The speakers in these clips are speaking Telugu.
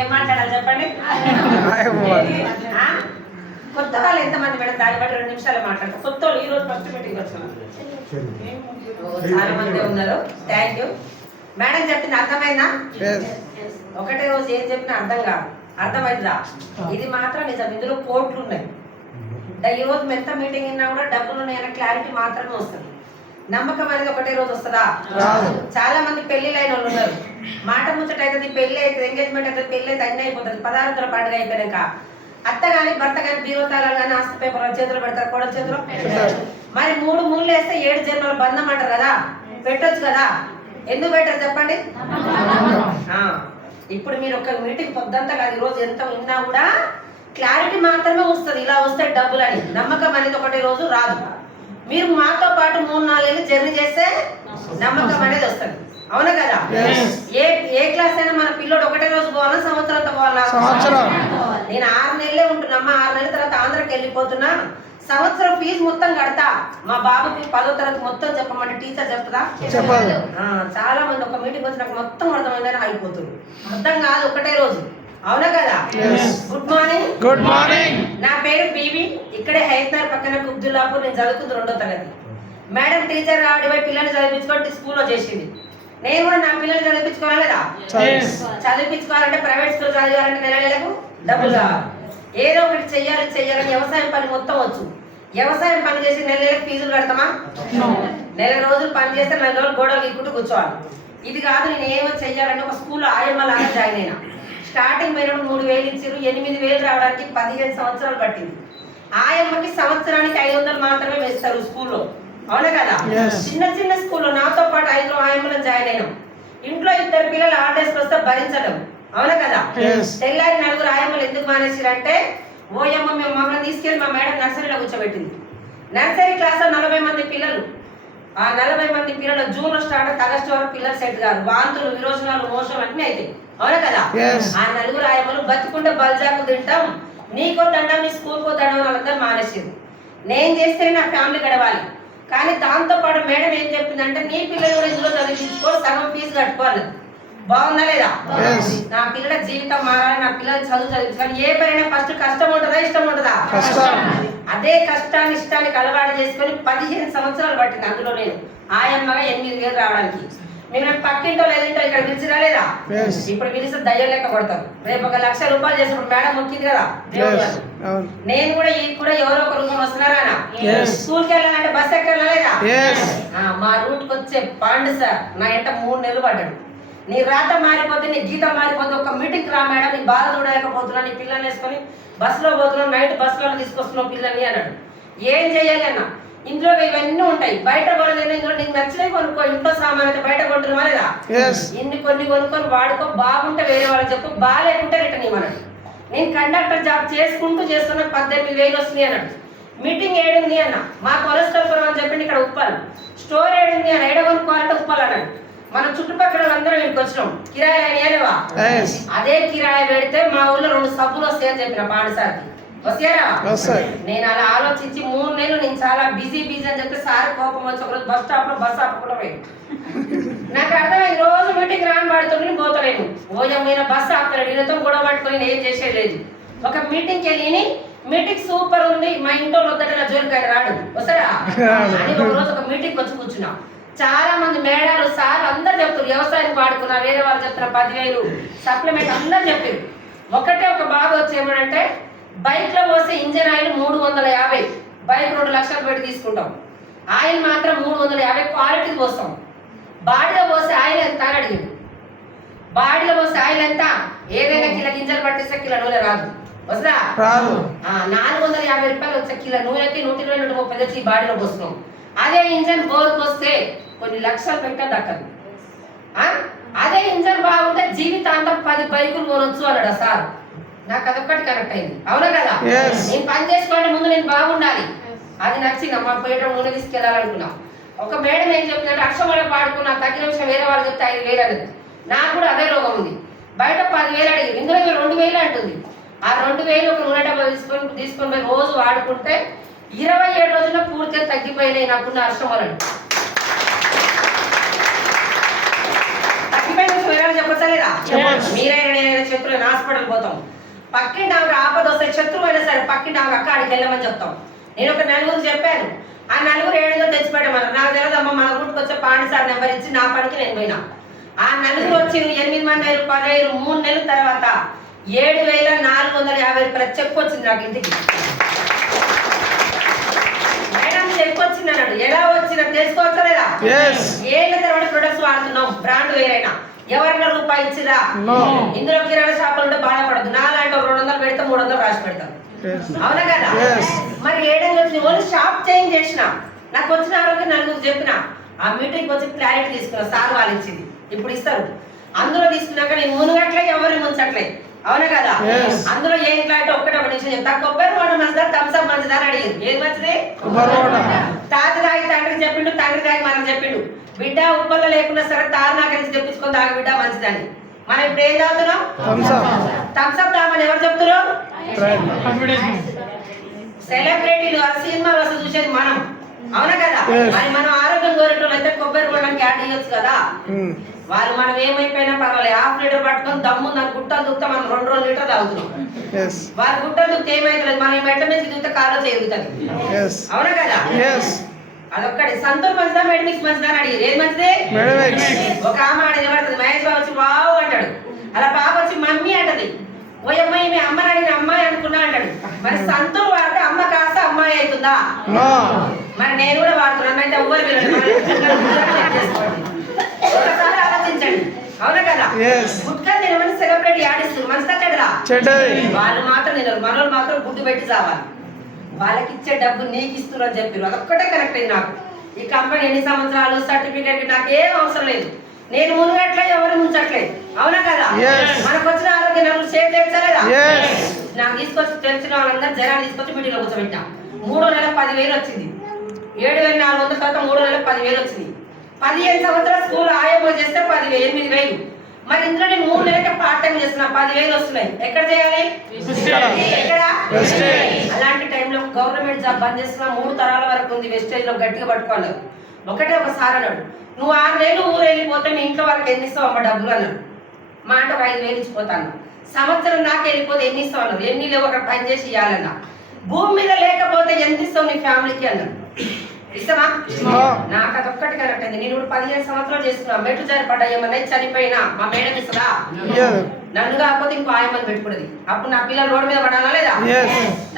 ఏం మాట్లాడాలి చెప్పండి. కొత్త వాళ్ళు ఎంతమంది మేడం? దాన్ని బట్టి 2 నిమిషాలు మాట్లాడతారు. కొత్త వాళ్ళు ఈరోజు ఫస్ట్ మీటింగ్ వచ్చినారు, చాలా మంది ఉన్నారు. Thank you madam. చెప్పింది అర్థమైందా? ఒకటే రోజు ఏం చెప్పినా అర్థం కాదు, అర్థమైందా? ఇది మాత్రం నిజం. ఇందులో కోట్లు ఉన్నాయి. ఈ రోజు ఎంత మీటింగ్ అయినా కూడా డబ్బులు ఉన్నాయన్న క్లారిటీ మాత్రమే వస్తుంది. నమ్మకం అనేది ఒకటే రోజు వస్తుందా? చాలా మంది పెళ్లి అయిన వాళ్ళు ఉన్నారు. మాట ముచ్చట అవుతుంది, పెళ్లి అవుతుంది, ఎంగేజ్మెంట్ అవుతుంది, పెళ్లి అయితే అన్నీ అయిపోతుంది. 16 రోజుల పండుగ అయిపోయాక అత్త కానీ భర్త కానీ బీరోతాలు కానీ ఆస్తి పేపర్ చేతులు పెడతారు, కోడల చేతులు. మరి 3 మూళ్ళు వేస్తే 7 జన్మల బంధం అంటారు కదా, పెట్టొచ్చు కదా. ఎందుకు పెట్టారు చెప్పండి? ఇప్పుడు మీరు ఒక మీటింగ్ పొద్దంతా కాదు, ఈరోజు ఎంత విన్నా కూడా క్లారిటీ మాత్రమే వస్తుంది. ఇలా వస్తే డబ్బులు అని. నమ్మకం అనేది ఒకటే రోజు రాదు. మీరు మాతో పాటు 3-4 ఏళ్ళు జర్నీ చేస్తే నమ్మకం అనేది వస్తుంది. అవునా కదా? ఏ క్లాస్ అయినా మన పిల్లోడు ఒకటే రోజు పోవాలా, సంవత్సరంతో పోవాలా? నేను 6 నెలలే ఉంటున్నామ్మా. 6 నెలల తర్వాత ఆంధ్రాకి వెళ్ళిపోతున్నా. సంవత్సరం ఫీజు మొత్తం కడతా. మా బాబుకి 10వ తరగతి మొత్తం చెప్పమంటే టీచర్ చెప్తుందా? చాలా మంది ఒక మీటింగ్ వచ్చి నాకు మొత్తం అర్థమైందని అయిపోతుంది. అర్థం కాదు ఒకటే రోజు. అవునా కదా? Good morning. Good morning. నా పేరు బీబీ. ఇక్కడే హైదరాబాద్ పక్కన కుబ్దుల్లాపూర్. నేను చదువుకుంది 2వ తరగతి. మేడం టీచర్ ఆడిపోయి పిల్లల్ని చదివించుకొని స్కూల్లో చేసింది. నేను కూడా నా పిల్లల్ని చదివించుకోవాలి కదా. చదివించుకోవాలంటే ప్రైవేట్ స్కూల్ చదివాలంటే నెలకు డబ్బులు కావాలి. ఏదో ఒకటి చెయ్యాలని వ్యవసాయం పని మొత్తం వచ్చు. వ్యవసాయం పని చేసి నెలకు ఫీజులు కడతామా? నెల రోజులు పని చేస్తే 4 రోజులు గోడలు గీక్కుంటూ కూర్చోవాలి. ఇది కాదు. నేను ఏమో చెయ్యాలంటే ఒక స్కూల్లో ఆయమ్మలాగా జాయిన్ అయినా. స్టార్టింగ్ పోయినప్పుడు 3,000 ఇచ్చారు. 8,000 రావడానికి 15 సంవత్సరాలు పట్టింది. ఆయమ్మకి సంవత్సరానికి 500 మాత్రమే వేస్తారు స్కూల్లో. అవునా కదా? చిన్న స్కూల్లో నాతో పాటు 5 ఆయమ్మలను జాయిన్ అయినాం. ఇంట్లో 2 పిల్లలు హాలిడేస్ వస్తే భరించడం. అవునా కదా? తెల్లారి 4 ఆయమ్మలు ఎందుకు మానేసారంటే, ఓయమ్మ మేము మమ్మల్ని తీసుకెళ్ళి మా మేడం నర్సరీలో కూర్చోబెట్టింది. నర్సరీ క్లాస్ లో 40 మంది పిల్లలు. ఆ 40 మంది పిల్లలు జూన్ లో స్టార్ట్ అయితే ఆగస్టు వరకు పిల్లలు సెట్ కాదు. వాంతులు, విరోచనాలు, మోషన్ అన్నీ అవుతాయి. అవునా కదా? ఆ 4 ఆయమ్మలు బతుకుంటే బల్జాకు తింటాం, నీకో దండం నీ స్కూల్కో దండం వాళ్ళందరూ మానేసింది. నేను చేస్తేనే నా ఫ్యామిలీ గడవాలి. కానీ దాంతో పాటు మేడం ఏం చెప్పిందంటే, నీ పిల్లలు కూడా ఇందులో చదివించుకో, సగం ఫీజు కట్టుకోవాలి. బాగుందా లేదా? నా పిల్లల జీవితం మారాలి, నా పిల్లలు చదువు చదివించాలి. ఏ పైన ఫస్ట్ కష్టం ఉంటుందా ఇష్టం ఉంటుందా? అదే కష్టాన్ని ఇష్టానికి అలవాటు చేసుకొని 15 సంవత్సరాలు పట్టింది. అందులో నేను ఆయమ్మగా 8,000 రావడానికి. మేము నాకు పక్కింటో లేదంటో ఇక్కడ పిలిచిరా లేదా? ఇప్పుడు పిలిస్తే దయ్యం లెక్క కొడతారు. రేపు 1 లక్ష రూపాయలు చేసినప్పుడు మేడం మొక్కింది కదా దేవుడు. నేను కూడా ఈ కూడా ఎవరో ఒక రూపం వస్తున్నారా? స్కూల్కి వెళ్ళాలంటే బస్ ఎక్కలేదా? మా రూట్కి వచ్చే పాండు సార్ నా ఎంట 3 నెలలు పడ్డాడు. నీ రాత మారిపోతే, నీ గీతం మారిపోతే, ఒక మీటింగ్ రా మేడం, నీ బాధ చూడలేకపోతున్నా, నీ పిల్లల్ని వేసుకొని బస్సులో పోతున్నావు, నైట్ బస్సులో తీసుకొస్తున్నావు పిల్లల్ని అన్నాడు. ఏం చేయాలి అన్న? ఇందులో ఇవన్నీ ఉంటాయి. బయట కొనలేదు. ఇందులో నీకు నచ్చినవి కొనుక్కో. ఇంట్లో సామాన్ అయితే బయట కొంటున్నావా లేదా? కొన్ని కొనుక్కొని వాడుకో. బాగుంటే వేరే వాళ్ళకి చెప్పు, బాగాలేకుంటే రిటర్న్ ఇవ్వన్నాడు. నేను కండక్టర్ జాబ్ చేసుకుంటూ చేస్తున్నా 18,000 వస్తుంది అన్నాడు. మీటింగ్ ఏడుంది అన్న, మా కొలెస్ట్రాల్ అని చెప్పింది. ఇక్కడ ఉప్పాలి. స్టోర్ ఏడుంది అన్న, ఎడ కొనుక్కోవాలంటే ఉప్పాలి అన్నాడు. మనం చుట్టుపక్కల అందరం ఇక్కడికి వచ్చినాం. కిరాయి అనేవా? అదే కిరాయి పెడితే మా ఊళ్ళో 2 సబ్బులు వస్తాయని చెప్పిన పాండసార్కి. వస్తారా? నేను అలా ఆలోచించి 3 నెలలు నేను చాలా బిజీ అని చెప్పి సార్ కోపం వచ్చి ఒకరోజు బస్ స్టాప్ లో బస్ ఆపకుండా పోయింది. నాకు అర్థమైంది, రోజు మీటింగ్ రాని వాడుతుంది పోతలేను. ఓజమైన బస్ ఆపుతాడు, వీళ్ళతో గొడవ పట్టుకొని ఏం చేసేది లేదు. ఒక మీటింగ్కి వెళ్ళి మీటింగ్ సూపర్ ఉంది, మా ఇంట్లో వద్దట నా జోలికి ఆయన రాడు, వస్తారా అని ఒక రోజు ఒక మీటింగ్ వచ్చి కూర్చున్నాం. చాలా మంది మేడాలు సార్లు అందరు చెప్తారు, వ్యవసాయం వాడుకున్నా, వేరే వాళ్ళు చెప్తున్నా 10,000 సప్లిమెంట్ అందరు చెప్పారు. ఒకటే ఒక బాగా వచ్చేమనంటే, బైక్ లో పోసే ఇంజన్ ఆయిల్ 350, బైక్ 2 లక్షలు పెట్టి తీసుకుంటాం. ఆయిల్ మాత్రం 350 క్వాలిటీ పోస్తాం. బాడీలో పోసే ఆయిల్ ఎంత అని అడిగింది. బాడీలో పోసే ఆయిల్ ఎంత? ఏదైనా కిలో గింజలు పట్టిస్తే కిలో నూనె రాదు, వస్తుందా? 450 రూపాయలు వచ్చే కిలో నూనెకి 120, 130 తెచ్చి బాడీలో పోస్తున్నాం. అదే ఇంజన్ బోర్కి వస్తే కొన్ని లక్షలు పెట్టే దక్కదు. అదే ఇంజన్ బాగుంటే జీవితాంతం 10 బైకులు కొనొచ్చు అన్నాడు సార్. నాకు అదొక్కటి కనెక్ట్ అయింది. అవునా కదా? నేను పని చేసుకోవాలంటే ముందు నేను బాగుండాలి. అది నచ్చింది. మా పేట నూనె తీసుకెళ్ళాలనుకున్నా. ఒక మేడం ఏం చెప్తుందంటే, అక్షమలో పాడుకున్నా, తగ్గిన విషయం వేరే వాళ్ళు చెప్తే 5,000 అనేది. నాకు కూడా అదే రోగం ఉంది. బయట 10,000 అడిగి, ఇందులో 2,000 అంటుంది. ఆ 2,000 ఒక నూనె డబ్బా తీసుకొని పోయి రోజు వాడుకుంటే 27 రోజుల్లో పూర్తిగా తగ్గిపోయినాయి నాకున్న అక్షమలను. తగ్గిపోయిన పిల్లలు చెప్పొచ్చా లేదా? మీరైనా నేనైనా శత్రువు హాస్పిటల్ పోతాం, పక్కింటి ఆమెకు ఆపద వస్తే శత్రువు అయినా సరే పక్కింటి ఆమెకు అక్క ఆడికి వెళ్ళమని చెప్తాం. నేను ఒక నలుగురు చెప్పాను, ఆ నలుగురు 700 తెచ్చిపెట్టమన్నారు. నాకు తెలియదమ్మా, మన రూట్కి వచ్చే పాండిసార్ నెంబర్ ఇచ్చి నా పనికి నేను పోయినా. ఆ నలుగురు వచ్చి 8 మంది అయ్యారు, 10 అయ్యారు. 3 నెలల తర్వాత 7,450 రూపాయల చెక్ వచ్చింది నాకు ఇంటికి. మేడం చెక్ వచ్చింది అన్నాడు. ఎలా వచ్చినా తెలుసుకోవచ్చా లేదా? ఏళ్ళ తర్వాత ప్రొడక్ట్స్ వాడుతున్నాం, బ్రాండ్ వేరైనా ఎవరైనా రూపాయి ఇచ్చిరా? ఇందులో కిరాణా షాపులు ఉంటే బాధపడదు. నాలాంటి 200 పెడితే 300 రాసి పెడతాం, అవునా కదా? మరి 7 వచ్చి ఓన్లీ షాప్ చేంజ్ చేసిన. నాకు వచ్చిన ఆరోగ్యం నలుగురు చెప్పిన, ఆ మీటింగ్కి వచ్చి క్లారిటీ తీసుకున్నా. సార్ వాళ్ళు ఇచ్చింది, ఇప్పుడు ఇస్తారు. అందులో తీసుకున్నాక నేను మునుగట్లే, ఎవరిని ముంచట్లే, అవునా కదా? అందులో ఏం క్లారిటీ ఒక్కటే ఒక నిమిషం చెప్తా. కొబ్బరి బోండం మంచిదా, థమ్స్అప్ మంచిదా అని అడిగింది. ఏది మంచిది? తాత తాగి తండ్రికి చెప్పిండు, తండ్రి తాగి మనకు చెప్పిండు. బిడ్డ ఉప్పల్లో లేకుండా సరే తారు నాకరించి తెప్పించుకొని తాగి బిడ్డ మంచిదని. మనం ఇప్పుడు ఏం తాగుతున్నాం? థమ్స్అప్ తాగమని ఎవరు చెప్తున్నాం? సెలబ్రిటీలు ఆ సినిమాలు అసలు చూసేది మనం, అవునా కదా? మరి మనం ఆరోగ్యం కోరేటోళ్ళు అయితే కొబ్బరి బోండానికి యాడ్ చేయొచ్చు కదా. వాళ్ళు మనం ఏమైపోయినా పర్వాలేదు, 1/2 లీటర్ పట్టుకొని దమ్ముందని గుట్టలు దుక్తా మనం 2 లీటర్ తాగుతున్నాం. వాళ్ళు గుట్టలు దుక్తే ఏమైతుంది, మనం మెట్ల మీద దుక్తే కాలో చేరుగుతుంది, అవునా కదా? అదొక్కటి. సంతూర్ మంచిదా, మెడమిక్స్ మంచిదా అని అడిగి ఏది మంచిది? ఒక ఆమె ఆడ నిలబడుతుంది, మహేష్ బాబు వచ్చి వావ్ అంటాడు, అలా పాప వచ్చి మమ్మీ అంటది. ఓ అమ్మాయి మీ అమ్మని అడిగిన అమ్మాయి అనుకున్నా అంటాడు. మరి సంతూర్ వాడితే అమ్మ కాస్త అమ్మాయి అవుతుందా? మరి నేను కూడా వాడుతున్నాను అంటే ఎవ్వరు ఒకసారి ఆలోచించండి, అవునా కదా? గుట్కా తినమని సెలబ్రిటీ ఆడిస్తుంది, మంచిదా చెడ్డదా? వాళ్ళు మాత్రం తినరు, మనోళ్ళు మాత్రం గుడ్డు పెట్టి చావాలి. వాళ్ళకి ఇచ్చే డబ్బు నీకు ఇస్తున్నారు అని చెప్పారు. అదొక్కటే కరెక్ట్ అయింది నాకు. ఈ కంపెనీ ఎన్ని సంవత్సరాలు, సర్టిఫికేట్ నాకేం అవసరం లేదు. నేను మునుగట్లే, ఎవరు ముంచట్లేదు, అవునా కదా? మనకు వచ్చిన ఆరోగ్య నలుగురు షేర్ చేయించలేదా? నాకు తీసుకొచ్చి తెలిసిన వాళ్ళందరూ జనాలు తీసుకొచ్చి మీటింగ్ లో కూర్చోబెట్టా. 3 నెలలకు 10,000 వచ్చింది. 7,400 తర్వాత 3 నెలలకు 10,000 వచ్చింది. 15 సంవత్సరాలు స్కూల్ ఆయమ్మ చేస్తే 8,000. మరి ఇందులో నేను 3 నెలలకి పార్ట్ టైం చేస్తున్నా, 10,000 వస్తున్నాయి. ఎక్కడ చేయాలి? ఎక్కడ? అలాంటి టైంలో గవర్నమెంట్ జాబ్ బంద్ చేస్తున్నా. 3 తరాల వరకు ఉంది, వెస్టేజ్ లో గట్టిగా పట్టుకోవాలి. ఒకటే ఒక సార్ అన్నాడు, నువ్వు 6 నెలలు ఊరు వెళ్ళిపోతే మీ ఇంట్లో వాళ్ళకి ఎన్ని ఇస్తావు అమ్మ డబ్బులు అన్నాడు. మా అంటే 5,000 ఇచ్చిపోతాను. సంవత్సరం నాకు వెళ్ళిపోతే ఎన్ని ఇస్తావు అన్నారు. ఎన్ని లేవు, అక్కడ పని చేసి ఇవ్వాలన్నా. భూమి మీద లేకపోతే ఎంత ఇస్తావు నీ ఫ్యామిలీకి అన్నాడు. ఇస్తామా? నాకు అదొక్కటి కరెక్ట్ అయింది. నేను ఇప్పుడు 15 సంవత్సరాలు చేస్తున్నా. మెట్లు జారిపడ్డా, ఏమన్నా చనిపోయినా మా మేడం ఇస్తుందా? నన్ను కాకపోతే ఇంకో ఆయమ్మని పెట్టుకున్నది. అప్పుడు నా పిల్లలు రోడ్డు మీద పడాలా లేదా?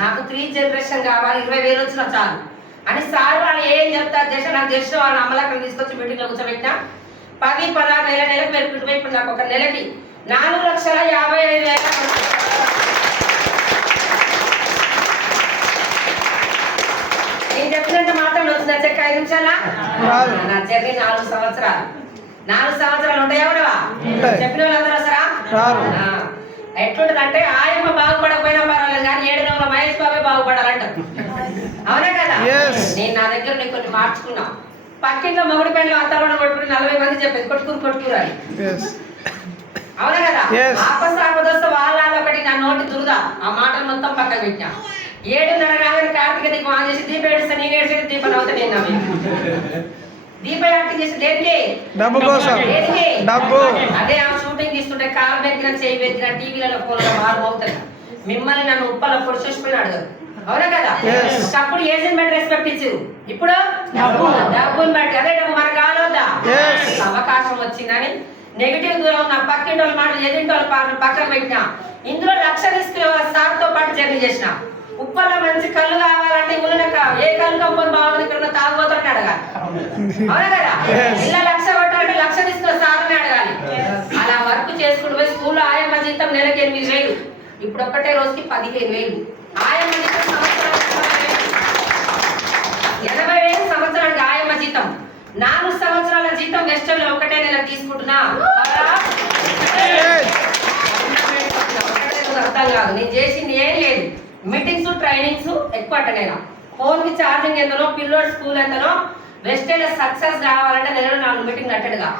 నాకు 3 జనరేషన్ కావాలి, 20,000 వచ్చినా చాలు అని సార్ వాళ్ళు ఏం చెప్తారు చేసా. నాకు తెలిసిన వాళ్ళ అమ్మలక్కడ తీసుకొచ్చి మీటింగ్ లో కూర్చోబెట్టినా. 10, 16 నెలకు పెరుగుతుంది. ఇప్పుడు నాకు ఒక నెలకి 4,55,000. నేను చెప్పినంత మాత్రం వచ్చిందా చెక్క 5 నిమిషాలా? నా జర్నీ 4 సంవత్సరాలు. 4 సంవత్సరాలు ఉంటాయా ఉండవా? చెప్పిన వాళ్ళందరూ వస్తారా? ఎట్లుంటది అంటే ఆయమ్మ బాగుపడకపోయినా పర్వాలేదు కానీ 7 నెలల మహేష్ బాబే బాగుపడాలంటారు, అవునా కదా? నేను నా దగ్గర నేను కొన్ని మార్చుకున్నా. పక్కింట్లో మొగుడి పెళ్ళి వాతావరణం కొట్టుకుని 40 మంది చెప్పేది కొట్టుకురు అని, అవునా కదా? ఆపదొస్తే వాళ్ళ ఒకటి నా నోటి దురద ఆ మాటలు మొత్తం పక్కన పెట్టినా. 7:30 కాదని కార్తీక దీపం ఆన్ చేసి దీపం ఏడుస్తా, నేను ఏడ్చేది దీపం అవుతా. నేను దీప యాక్టింగ్ చేసి దేనికి? డబ్బు కోసం. అదే ఆ షూటింగ్ తీసుకుంటే కాలు బెరికిన, చేయి బెరికిన, టీవీలలో ఫోన్లో మారు అవుతుంది. మిమ్మల్ని నన్ను ఉప్పలో పొడి చేసిపోయిన అడగదు, అవునా కదా? అప్పుడు ఏజెంట్ బట్టి రెస్పెక్ట్ ఇచ్చారు, ఇప్పుడు డబ్బుని బట్టి. అదే డబ్బు మనకు కావాలొద్దా? అవకాశం వచ్చిందని నెగిటివ్ దూరం నా పక్కింటి వాళ్ళ మాటలు, ఎదుటి వాళ్ళ పాటలు పక్కన పెట్టినా. ఇందులో 1,00,000 తీసుకునే సార్ తో పాటు జర్నీ చేసిన. ఉప్పల్లో మంచి కళ్ళు కావాలంటే ఏ కళ్ళు కంపని బాగుంది, ఇక్కడ తాగుబోతుని అడగాలి, అవునా కదా? ఇలా 1,00,000 కొట్టాలంటే 1,00,000 తీసుకున్న సార్ని అడగాలి. అలా వర్క్ చేసుకుంటూ పోయి స్కూల్లో ఆయమ్మ జీతం నెలకి 8,000. ఇప్పుడు ఒక్కటే రోజుకి 15,000. ఆయమ్మ జీతం సంవత్సరానికి 80,000 సంవత్సరానికి ఆయమ్మ జీతం. 4 సంవత్సరాల జీతం వెస్టర్న్ లో ఒకటే నెల తీసుకుంటున్నా. అర్థం కాదు. నేను చేసింది ఏం లేదు, మీటింగ్స్ ట్రైనింగ్స్ ఎక్కువ అటెండ్. ఫోన్ కి ఛార్జింగ్ ఎంతనో, పిల్లోడ్ స్కూల్ ఎంతనో. వెస్టర్న్ సక్సెస్ కావాలంటే నెలలో 4 మీటింగ్ అటెండ్ గా.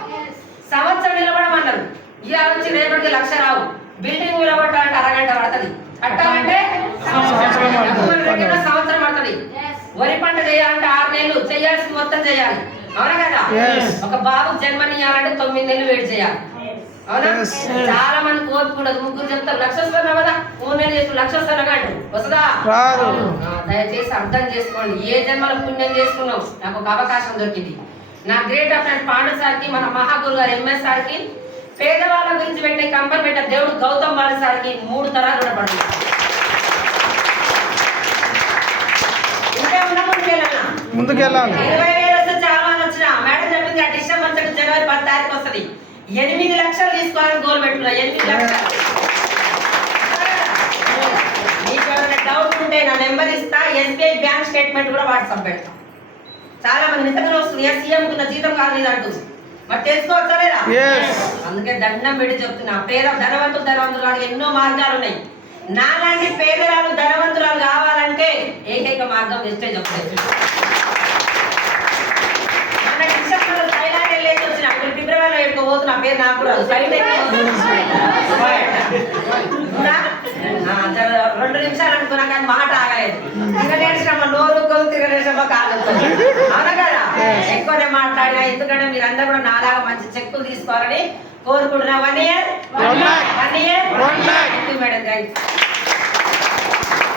సంవత్సరం నిలబడమన్నారు. ఇవాళ వచ్చి రేపటికి 1,00,000 రావు. బిల్డింగ్ నిలబడాలంటే అరగంట పడుతుంది, కట్టాలంటే సంవత్సరం పడుతుంది. వరి పంట చేయాలంటే 6 నెలలు చేయాల్సింది మొత్తం చేయాలి, అవునా కదా? ఒక బాబు జన్మనియాలంటే 9 నెలలు వెయిట్ చేయాలి. అవునా? చాలా మంది కోరుకుండదు, ముగ్గురు చెప్తారు లక్ష వస్తున్నా కదా, 3 నెలలు చేస్తూ లక్ష వస్తున్నా కాదు వస్తుందా? దయచేసి అర్థం చేసుకోండి, ఏ జన్మల పుణ్యం చేసుకున్నాం, నాకు ఒక అవకాశం దొరికింది. నా గ్రేట్ ఆఫ్ ఫ్రెండ్ పాండు సార్కి, మన మహాగురు గారు ఎంఎస్ సార్కి, పేదవాళ్ళ గురించి పెట్టే కంపెనీ పెట్టే దేవుడు గౌతమ్ బాల సార్కి 3 తరాలు రుణపడుతుంది. ఇంకా ఉన్నా ముందుకెళ్ళాలి. 20,000 వస్తే చాలా అని వచ్చిన మేడం చెప్పింది, డిసెంబర్ జనవరి 10 తారీఖు వస్తుంది. 8 లక్షలు తీసుకోవాలని గోల్ పెట్టుకున్నా. 8 లక్షలు. మీకు ఎవరైనా డౌట్ ఉంటే నా నెంబర్ ఇస్తా, ఎస్బీఐ బ్యాంక్ స్టేట్మెంట్ కూడా వాట్సాప్ పెడతా. చాలా మంది నిజంగా వస్తుంది, సీఎం కున్న జీతం కాదు అంటూ, మరి తెలుసుకోవచ్చా లేదా? అందుకే దండం పెట్టి చెప్తున్నా, ధనవంతులు కాదు, ఎన్నో మార్గాలు ఉన్నాయి. నాలాంటి పేదరాలు ధనవంతురాలు కావాలంటే ఏకైక మార్గం ఇస్తే చెప్తాయి. మన డిసెంబర్ థైలాండ్ వెళ్ళేసి వచ్చిన ఫిబ్రవరిలో ఎట్టుకోబోతున్నా, పేరు నాకు కూడా ఫ్లైట్ 2 నిమిషాలు అనుకున్నా కానీ మాట ఆగలేదు. తిరగలేసినమ్మ నోరు తిరగలేసినమ్మ కాదు, అవునా కదా? ఎక్కువనే మాట్లాడినా, ఎందుకంటే మీరందరూ కూడా నాలాగా మంచి చెక్కులు తీసుకోవాలని కోరుకుంటున్నా. 1 year మేడం.